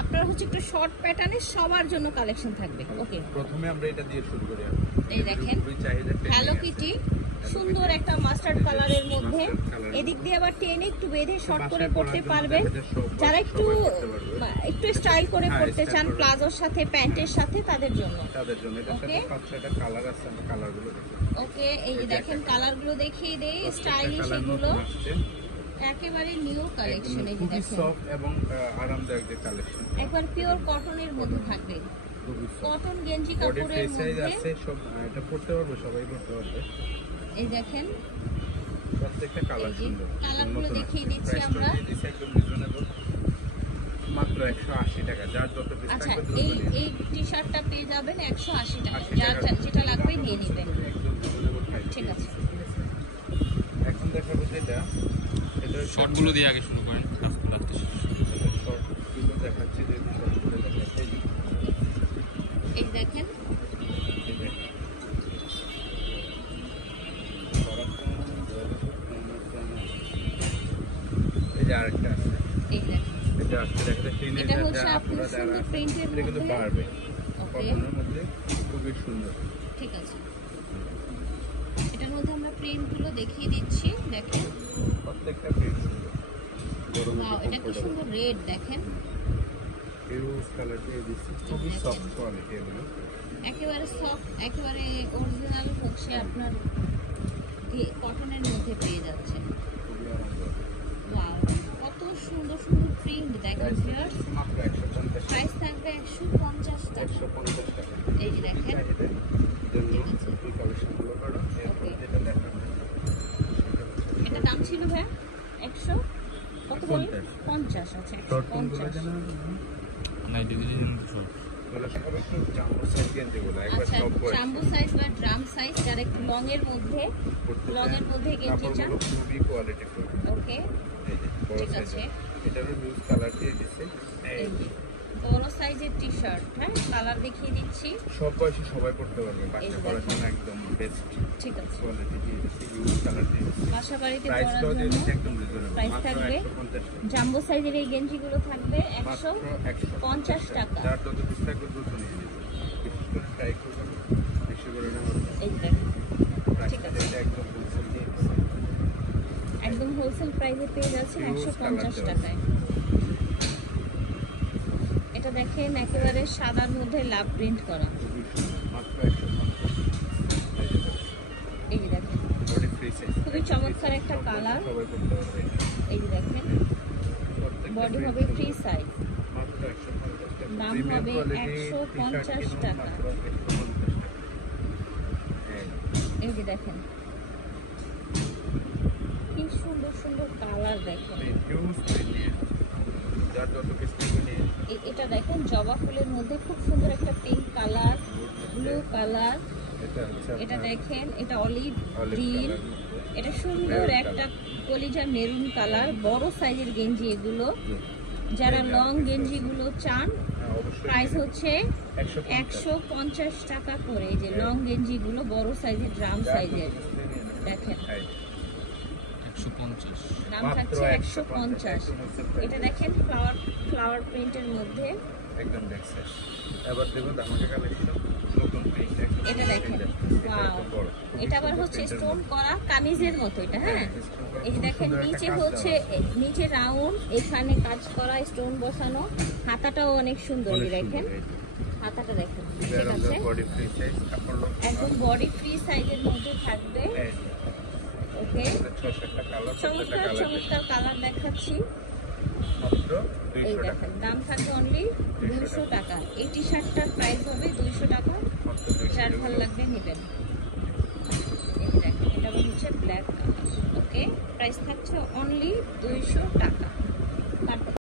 আপনার হচ্ছে একটু শর্ট প্যাটার্নের সবার জন্য কালেকশন থাকবে। ওকে, প্রথমে আমরা এটা দিয়ে শুরু করি। এই দেখেন হ্যালো কিটি, সুন্দর একটা মাস্টার্ড কালারের মধ্যে, এদিক দিয়ে আবার টেনে একটু বেঁধে শর্ট করে পড়তে পারবেন। যারা একটু স্টাইল করে পড়তে চান প্লাজোর সাথে প্যান্টের সাথে, তাদের জন্য। ওকে ওকে, এই যে দেখেন কালারগুলো দেখিয়ে দেই, স্টাইলিশ এগুলো একেবারে নিউ কালেকশন। এই যে দেখেন সফট এবং আরামদায়ক যে কালেকশন, একবার পিওর কটনের মধ্যে থাকবে, কটন গেঞ্জি কাপড়ের মধ্যে। সব এটা পড়তে পারবে, সবাই পড়তে পারবে। এই দেখেন প্রত্যেকটা কালার সুন্দর, কালারগুলো দেখিয়ে দিচ্ছি আমরা। একদম রিজনেবল, মাত্র 180 টাকা। যার যত পিস আচ্ছা, থাকবে এই টি-শার্টটা পেয়ে যাবেন 180 টাকা, যার যেটা লাগবে নিয়ে নেবেন। ঠিক আছে, এখন দেখাবো যেটা শর্টগুলো দিয়ে আগে শুরু করেন, লাস্টে শর্টগুলো দেখাচ্ছি। যে শর্টগুলো দেখাচ্ছি, এই দেখেন এই যে আরেকটা আছে, এই দেখেন এটা আসছে দেখতে এটা হচ্ছে আপনার সুন্দর প্রিন্টের এটা কিন্তু মধ্যে। পারবে ওকে, কটনের মধ্যে, খুবই সুন্দর। ঠিক আছে, এটার মধ্যে আমরা প্রিন্টগুলো দেখিয়ে দিচ্ছি। দেখেন প্রত্যেকটা প্রিন্ট সুন্দর। ওয়াও, এটা কি সুন্দর রেড, দেখেন হিউজ কালার দিয়ে দিচ্ছি, খুবই সফট কোয়ালিটি এগুলো। একেবারে সফট, একেবারে অরিজিনাল হচ্ছে আপনার কটনের মধ্যে পেয়ে যাচ্ছে। খুবই আরামদায়ক। ওয়াও, কত সুন্দর সুন্দর প্রিন্ট দেখেন ভিউয়ার্স। মাত্র 150 প্রাইস থাকবে 150 টাকা। 150 টাকা। এই যে দেখেন, এটা দাম ছিল ভাই 100 কত বলে 50। আচ্ছা 150। আচ্ছা, জাম্বো সাইজ বা ড্রাম সাইজ, যারা একটু লং এর মধ্যে গেঞ্জি চান। খুবই কোয়ালিটি ফুল। ওকে, ঠিক আছে, এটারও নিউজ কালার দিয়ে দিচ্ছে। এই যে বড় সাইজের টি-শার্ট, হ্যাঁ কালার দেখিয়ে দিচ্ছি। সব বয়সী সবাই পড়তে পারবে, বাচ্চা পড়ার জন্য একদম বেস্ট ঠিক আছে, কোয়ালিটি দিয়ে দিচ্ছে, নিউজ কালার দিয়ে দিচ্ছে। বাসা বাড়িতে প্রাইসটাও পরার দিয়ে জন্য দিচ্ছে একদম রিজনেবল, প্রাইস মাত্র থাকবে 150 টাকা। জাম্বো সাইজের এই গেঞ্জিগুলো থাকবে মাত্র 150 টাকা। যার যত পিস থাকবে দ্রুত নিয়ে নেবে, বিশেষ করে ট্রাই করবেন, বেশি করে নেবেন। এই দেখেন ঠিক আছে, এটা একদম হোলসেল দিয়ে দিচ্ছে। একদম হোলসেল প্রাইসে পেয়ে যাচ্ছেন 150 টাকায়। এটা দেখেন একেবারে সাদার মধ্যে লাভ প্রিন্ট করা, খুবই সুন্দর, মাত্র 150। এই যে দেখেন বডি ফ্রি সাইজ, খুবই চমৎকার একটা কালার। সবাই পড়তে পারবে। এই যে দেখেন বডি হবে ফ্রি সাইজ, মাত্র 150 টাকা। দাম হবে 150 টাকা। এই যে দেখেন কি সুন্দর সুন্দর কালার দেখেন। এটা দেখেন জবা ফুলের মধ্যে খুব সুন্দর একটা পিঙ্ক কালার, ব্লু কালার। এটা দেখেন এটা অলিভ গ্রিন, এটা সুন্দর একটা কলিজা মেরুন কালার। বড় সাইজের গেঞ্জি এগুলো, যারা লং গেঞ্জি গুলো চান প্রাইস হচ্ছে 150 টাকা করে। এই যে লং গেঞ্জি গুলো বড় সাইজের ড্রাম সাইজের দেখেন, 150 দাম থাকছে 150। এটা দেখেন ফ্লাওয়ার প্রিন্টের মধ্যে একদম দেখছেন। এবার দেখুন আমাদের কালেকশন নতুন প্রিন্ট, এটা দেখেন ওয়াও, এটা আবার হচ্ছে স্টোন করা কামিজের মতো এটা। হ্যাঁ এই যে দেখেন নিচে হচ্ছে নিচে রাউন্ড, এখানে কাজ করা স্টোন বসানো, হাতাটাও অনেক সুন্দর। এই দেখেন হাতাটা দেখেন, ঠিক আছে একদম বডি ফ্রি সাইজের মধ্যে থাকবে। ওকে, চমৎকার চমৎকার কালার দেখাচ্ছি। এই দেখেন দাম থাকবে অনলি 200 টাকা। এই টি শার্টটার প্রাইস হবে 200 টাকা, যার ভালো লাগবে নেবেন। এই দেখেন এটা হচ্ছে ব্ল্যাক কালার। ওকে, প্রাইস থাকছে অনলি 200 টাকা।